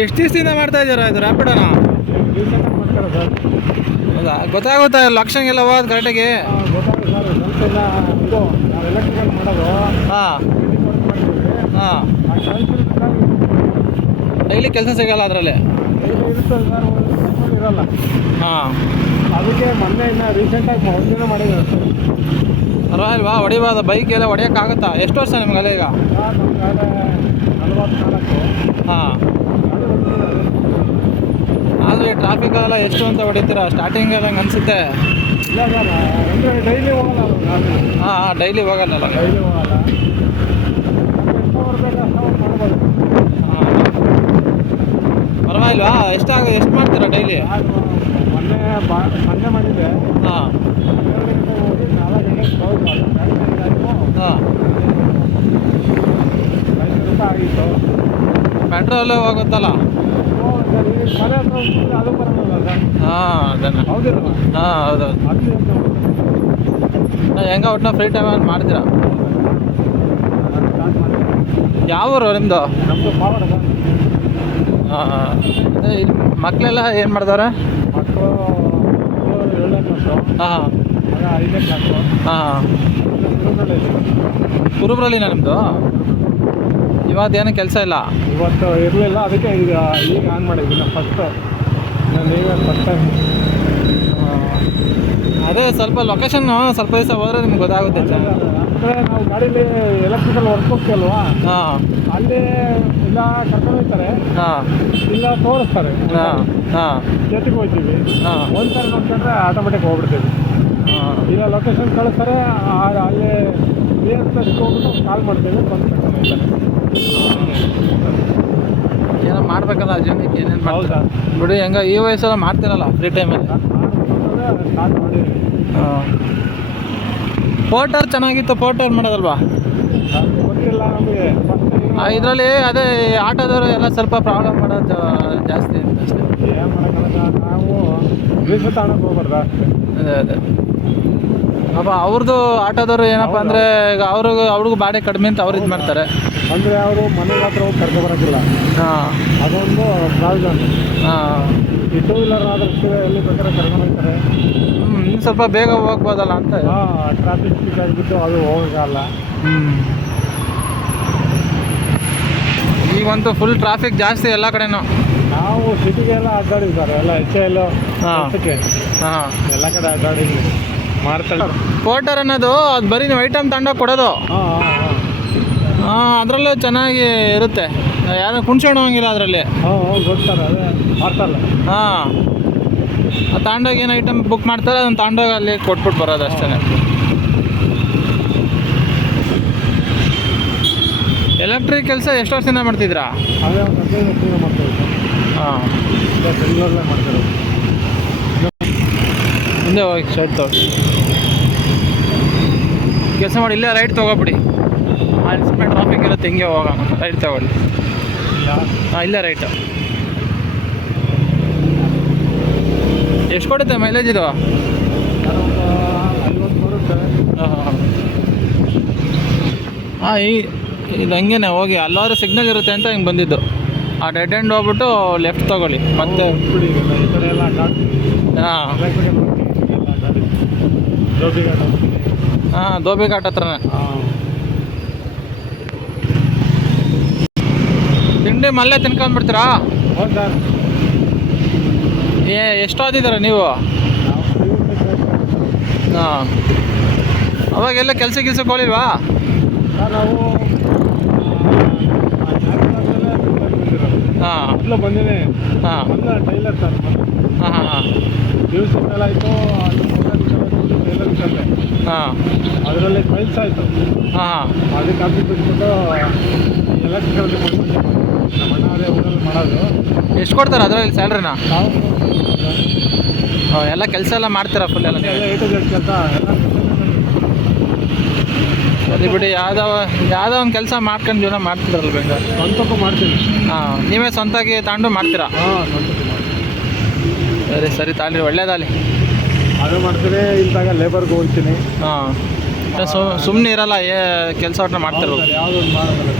ಎಷ್ಟು ದಿವಸದಿಂದ ಮಾಡ್ತಾ ಇದ್ದೀರಾ ಇದು ರ್ಯಾಪಿಡೋನ? ರೀಸೆಂಟಾಗಿ ಮಾಡ್ತಾರೆ ಸರ್. ಹೌದಾ, ಗೊತ್ತಾಗುತ್ತಾ ಲಕ್ಷಣಗೆಲ್ಲ ಹೋಗೋದು ಕರೆಕ್ಟಾಗಿ? ಗೊತ್ತಾಗುತ್ತೆ ಸರ್. ಸ್ವಲ್ಪ ಇದು ನಾವು ಎಲೆಕ್ಟ್ರಿಕಲ್ ಮಾಡೋದು ಹಾಂ ಹಾಂ. ಆ ಕೆಲಸ ಡೈಲಿ ಕೆಲಸ ಸಿಗಲ್ಲ ಅದರಲ್ಲಿ? ಇರ್ತದೆ ಸರ್, ಒಂದು ಇರಲ್ಲ. ಹಾಂ, ಅದಕ್ಕೆ ಮೊನ್ನೆ ಇನ್ನು ರೀಸೆಂಟಾಗಿ ಒಂದಿನ ಮಾಡಿದ್ದಾರೆ ಸರ್. ಪರವಾಗಿಲ್ವಾ? ಹೊಡಿಬಾರ್ದು ಬೈಕ್ ಎಲ್ಲ ಹೊಡಿಯೋಕ್ಕಾಗುತ್ತಾ? ಎಷ್ಟು ವರ್ಷ ನಿಮಗಲ್ಲ ಈಗ? ನಮ್ಗೆ 44. ಹಾಂ. ಆದರೆ ಟ್ರಾಫಿಕಲ್ಲೆಲ್ಲ ಎಷ್ಟು ಅಂತ ಹೊಡಿತೀರಾ? ಸ್ಟಾರ್ಟಿಂಗ್ ಎಲ್ಲ ಹಂಗೆ ಅನಿಸುತ್ತೆ. ಇಲ್ಲ ಸರ್, ಅಂದರೆ ಡೈಲಿ ಹೋಗಲ್ಲ. ಹಾಂ ಹಾಂ, ಡೈಲಿ ಹೋಗಲ್ಲ. ಡೈಲಿ ಹೋಗಲ್ಲ. ಎಷ್ಟು ಬರ್ಬೇಕು ಅಷ್ಟು ಮಾಡ್ಬೋದು. ಹಾಂ, ಪರವಾಗಿಲ್ವಾ? ಎಷ್ಟು ಮಾಡ್ತೀರಾ ಡೈಲಿ? ಮೊನ್ನೆ ಮಾಡಿದ್ದೆ. ಹಾಂ 2 ಗಂಟೆ ಹೋಗಿ 4 ಗಂಟೆಗೆ ಕ್ಲೋಸ್ ಮಾಡಿದೆ. ಹಾಂ. 5 ರೂಪಾಯಿ ಆಗಿತ್ತು. ಪೆಟ್ರೋಲು ಹೋಗುತ್ತಲ್ಲ? ಸರ್, ಈ ಮನೆ ಹತ್ರ ಹೋಗ್ತಿದ್ರೆ ಅದು ಬರೋಲ್ಲ ಸರ್. ಹಾಂ, ಅದನ್ನು. ಹೌದಿಲ್ಲ? ಹಾಂ, ಹೌದೌದು. ಹೆಂಗ ಒಟ್ಟಿನ ಫ್ರೀ ಟೈಮಲ್ಲಿ ಮಾಡ್ತೀರಾ? ಯಾವ ಊರು ನಿಮ್ಮದು? ನಮ್ಮದು ಪಾವಡ ಸರ್. ಹಾಂ ಹಾಂ. ಅದೇ ಇಲ್ಲಿ ಮಕ್ಕಳೆಲ್ಲ ಏನು ಮಾಡ್ತಾರೆ? ಮಕ್ಕಳು 7ನೇ ಕ್ಲಾಸು, ಹಾಂ ಮಗ 5ನೇ ಕ್ಲಾಸು. ಹಾಂ. ಗುರುಗಳಲ್ಲಿ ಕುರುಬ್ರಲ್ಲಿನ ನಿಮ್ಮದು? ಇವತ್ತೇನು ಕೆಲಸ ಇಲ್ಲ? ಇವತ್ತು ಇರಲಿಲ್ಲ, ಅದಕ್ಕೆ ಈಗ ಆನ್ ಮಾಡಿದ್ದೀನಿ. ಫಸ್ಟ್ ನೀವೇ ಫಸ್ಟ್ ಟೈಮ್. ಅದೇ ಸ್ವಲ್ಪ ಲೊಕೇಶನ್ ಸ್ವಲ್ಪ ದಿವಸ ಹೋದ್ರೆ ನಿಮ್ಗೆ ಗೊತ್ತಾಗುತ್ತೆ. ಅಂದರೆ ನಾವು ಗಾಡೀಲಿ ಎಲೆಕ್ಟ್ರಿಕಲ್ ವರ್ಕ್ ಹೋಗ್ತೀವಲ್ವಾ, ಹಾಂ, ಅಲ್ಲಿ ಇಲ್ಲ ಕರ್ಕೊಂಡು ಹೋಗ್ತಾರೆ, ಹಾಂ ಇಲ್ಲ ತೋರಿಸ್ತಾರೆ. ಹಾಂ ಹಾಂ ಜೊತೆಗೆ ಹೋಗ್ತೀವಿ. ಹಾಂ ಒಂದ್ಸಲ ನೋಡ್ಕೊಂಡ್ರೆ ಆಟೋಮೆಟಿಕ್ ಹೋಗ್ಬಿಡ್ತೀವಿ. ಹಾಂ. ಇಲ್ಲ ಲೊಕೇಶನ್ ಕಳಿಸ್ತಾರೆ, ಅಲ್ಲಿ ಏರ್ಸ್ಟೇಷನ್ಗೆ ಹೋಗ್ಬಿಟ್ಟು ಕಾಲ್ ಮಾಡ್ತೀವಿ, ಬಂದು ಕರ್ಕೊಂಡು ಹೋಗ್ತಾರೆ. ಏನೋ ಮಾಡ್ಬೇಕಲ್ಲ ಜೀವನಕ್ಕೆ, ಏನೇನು ಹೌದಾ? ಮಾಡ್ತಾರೆ ಬಿಡಿ. ಹೆಂಗ ಈ ವಯಸ್ಸೆಲ್ಲ ಮಾಡ್ತೀರಲ್ಲ ಫ್ರೀ ಟೈಮಲ್ಲಿ? ಸ್ಟಾರ್ಟ್ ಮಾಡಿದ್ವಿ. ಹಾಂ. ಪೋರ್ಟರ್ ಚೆನ್ನಾಗಿತ್ತು, ಪೋರ್ಟರ್ ಮಾಡೋದಲ್ವಾ? ಗೊತ್ತಿಲ್ಲ ನಮಗೆ. ಇದರಲ್ಲಿ ಅದೇ ಆಟೋದವರು ಎಲ್ಲ ಸ್ವಲ್ಪ ಪ್ರಾಬ್ಲಮ್ ಮಾಡೋದು ಜಾಸ್ತಿ ಅಂತ ಅಷ್ಟೇ. ಏನು ಮಾಡೋಕ್ಕಲ್ಲ, ನಾವು ರೀಸೆಂಟ್ ತಗೊಳಕ್ಕೆ ಹೋಗ್ಬಾರ್ದು ಅಷ್ಟೇ. ಅದೇ ಅದೇ ಪಾಪ ಅವ್ರದ್ದು ಆಟೋದವರು ಏನಪ್ಪ ಅಂದರೆ ಈಗ ಅವ್ರಿಗೂ ಬಾಡಿ ಕಡಿಮೆ ಅಂತ ಅವ್ರು ಇದು ಮಾಡ್ತಾರೆ. ಅಂದರೆ ಅವರು ಮನೆಗೆ ಹತ್ರ ಹೋಗಿ ಕರ್ಕೊಬರೋಕ್ಕಿಲ್ಲ. ಹಾಂ, ಅದೊಂದು ಪ್ರಾಬ್ಲಮ್. ಹಾಂ. ಈ ಟೂ ವೀಲರ್ ಆದಷ್ಟು ಎಲ್ಲಿ ಬೇಕಾದ್ರೆ ಕರ್ಕೊಂಡು ಹೋಗ್ತಾರೆ. ಇನ್ನು ಸ್ವಲ್ಪ ಬೇಗ ಹೋಗ್ಬೋದಲ್ಲ ಅಂತ. ಹಾಂ, ಟ್ರಾಫಿಕ್ ಸಿಕ್ ಆಗಿಬಿಟ್ಟು ಅದು ಹೋಗೋಕ್ಕಲ್ಲ. ಈಗಂತೂ ಫುಲ್ ಟ್ರಾಫಿಕ್ ಜಾಸ್ತಿ ಎಲ್ಲ ಕಡೆನೂ. ನಾವು ಸಿಟಿಗೆಲ್ಲ ಅಡ್ಡಾಡಿವಿ ಸರ್, ಎಲ್ಲ HL ಕೆಲಸಕ್ಕೆ ಹಾಂ, ಎಲ್ಲ ಕಡೆ ಅಡ್ಡಾಡಿದ್ವಿ ಮಾಡ್ತಾರೆ. ಪೋರ್ಟರ್ ಅನ್ನೋದು ಅದು ಬರೀ ನೀವು ಐಟಮ್ ತಗೊಂಡೋಗಿ ಕೊಡೋದು. ಹಾಂ ಹಾಂ ಹಾಂ, ಅದರಲ್ಲೂ ಚೆನ್ನಾಗಿ ಇರುತ್ತೆ, ಯಾರು ಕುಣ್ಸ್ಕೊಳ್ಳೋಂಗಿಲ್ಲ ಅದರಲ್ಲಿ. ಹಾಂ ಹಾಂ ಗೊತ್ತಾರೆ, ಅದೇ ಮಾಡ್ತಾರಲ್ಲ. ಹಾಂ, ತಗೊಂಡೋಗಿ ಏನು ಐಟಮ್ ಬುಕ್ ಮಾಡ್ತಾರೆ ಅದನ್ನು ತಗೊಂಡೋಗಿ ಅಲ್ಲಿ ಕೊಟ್ಬಿಟ್ಟು ಬರೋದು ಅಷ್ಟೇ. ಎಲೆಕ್ಟ್ರಿಕ್ ಕೆಲಸ ಎಷ್ಟು ವರ್ಷದಿಂದ ಮಾಡ್ತಿದ್ರಾ? ಅದೇ ಒಂದು 15 ವರ್ಷದಿಂದ ಮಾಡ್ತಾರೆ ಸರ್. ಹಾಂ, ಬೆಂಗಳೂರಲ್ಲೇ ಮಾಡ್ತಾರೆ. ಮುಂದೆ ಹೋಗಿ ಶರ್ಟ್ ತೊಗೊಳ್ಳಿ, ಕೆಲಸ ಮಾಡಿ ಇಲ್ಲೇ ರೈಟ್ ತೊಗೊಬಿಡಿ. ಅಲ್ಲಿ ಸುಮ್ಮನೆ ಟ್ರಾಫಿಕ್ ಇರುತ್ತೆ, ಹಿಂಗೆ ಹೋಗೋಣ. ರೈಟ್ ತೊಗೊಳ್ಳಿ. ಹಾಂ, ಇಲ್ಲೇ ರೈಟು. ಎಷ್ಟು ಕೊಡುತ್ತೆ ಮೈಲೇಜ್ ಇದು? 50 ಬರುತ್ತೆ. ಹಾಂ ಹಾಂ ಹಾಂ. ಇದು ಹಂಗೇನೆ ಹೋಗಿ ಅಲ್ಲಾದ್ರೂ ಸಿಗ್ನಲ್ ಇರುತ್ತೆ ಅಂತ ಹಿಂಗೆ ಬಂದಿದ್ದು. ಆ ಡೆಡ್ ಎಂಡ್ ಹೋಗ್ಬಿಟ್ಟು ಲೆಫ್ಟ್ ತೊಗೊಳ್ಳಿ ಮತ್ತೆ. ಬಿಡಿ, ಈ ಕಡೆ ಎಲ್ಲ ಹಾಂ ಹಾಂ, ದೋಬಿ ಘಾಟ್ ಹತ್ರನೇ. ತಿಂಡಿ ಮಲ್ಲೇ ತಿನ್ಕೊಂಡ್ಬಿಡ್ತೀರಾ? ಹೌದಾ? ಎಷ್ಟು ಓದಿದ್ದೀರ ನೀವು? ಹಾಂ, ಅವಾಗೆಲ್ಲ ಕೆಲ್ಸಕ್ಕೆ ಹೋಗಿಲ್ವಾ? ನಾವು ಹಾಂ ಮೊದಲು ಬಂದಿನಿ. ಹಾಂ ಮೊದಲು ಟೈಲರ್ ಸರ್. ಹಾಂ ಹಾಂ ಹಾಂ ದಿವಸ ಆಯಿತು, ಟೈಲರ್ ಕಲಿತೆ. ಹಾಂ, ಅದರಲ್ಲಿ ಫೈಲ್ಸ್ ಆಯಿತು. ಹಾಂ ಅದಕ್ಕೆ ಅದು ಬಿಟ್ಬಿಟ್ಟು ಎಲೆಕ್ಟ್ರಿಕಲ್ ಮಾಡ್ಕೊಂಡು ನಮ್ಮ ಅಣ್ಣ ಅದೇ ಊರಲ್ಲಿ ಮಾಡೋದು. ಎಷ್ಟು ಕೊಡ್ತಾರೆ ಅದರಲ್ಲಿ ಸ್ಯಾಲ್ರಿನ? ನಾವು ಎಲ್ಲ ಕೆಲಸ ಎಲ್ಲ ಮಾಡ್ತೀರಾ ಫುಲ್ ಎಲ್ಲ ನೀವು? ಎಲ್ಲ A to Z ಕೆಲಸ ಎಲ್ಲ ಸರಿ ಬಿಡಿ, ಯಾವುದೋ ಒಂದು ಕೆಲಸ ಮಾಡ್ಕೊಂಡು ಜೀವನ ಮಾಡ್ತಿದ್ರಲ್ಲ ಬೇಗ. ಸ್ವಂತಕ್ಕೂ ಮಾಡ್ತೀನಿ. ಹಾಂ, ನೀವೇ ಸ್ವಂತಾಗಿ ತಗೊಂಡು ಮಾಡ್ತೀರಾ? ಹಾಂ, ಸ್ವಂತಕ್ಕೂ ಮಾಡ್ತೀನಿ. ಸರಿ ಸರಿ, ತಾಳ್ರಿ, ಒಳ್ಳೇದಾಗಲಿ. ಅದು ಮಾಡ್ತೀನಿ, ಇಂತಾಗ ಲೇಬರ್ಗೆ ಹೋಗ್ತೀನಿ. ಹಾಂ, ಸುಮ್ಮನೆ ಇರಲ್ಲ, ಕೆಲಸ ಒಟ್ಟು ಮಾಡ್ತಿರೋದು. ಯಾವುದೊಂದು ಮಾಡೋದಲ್ಲ.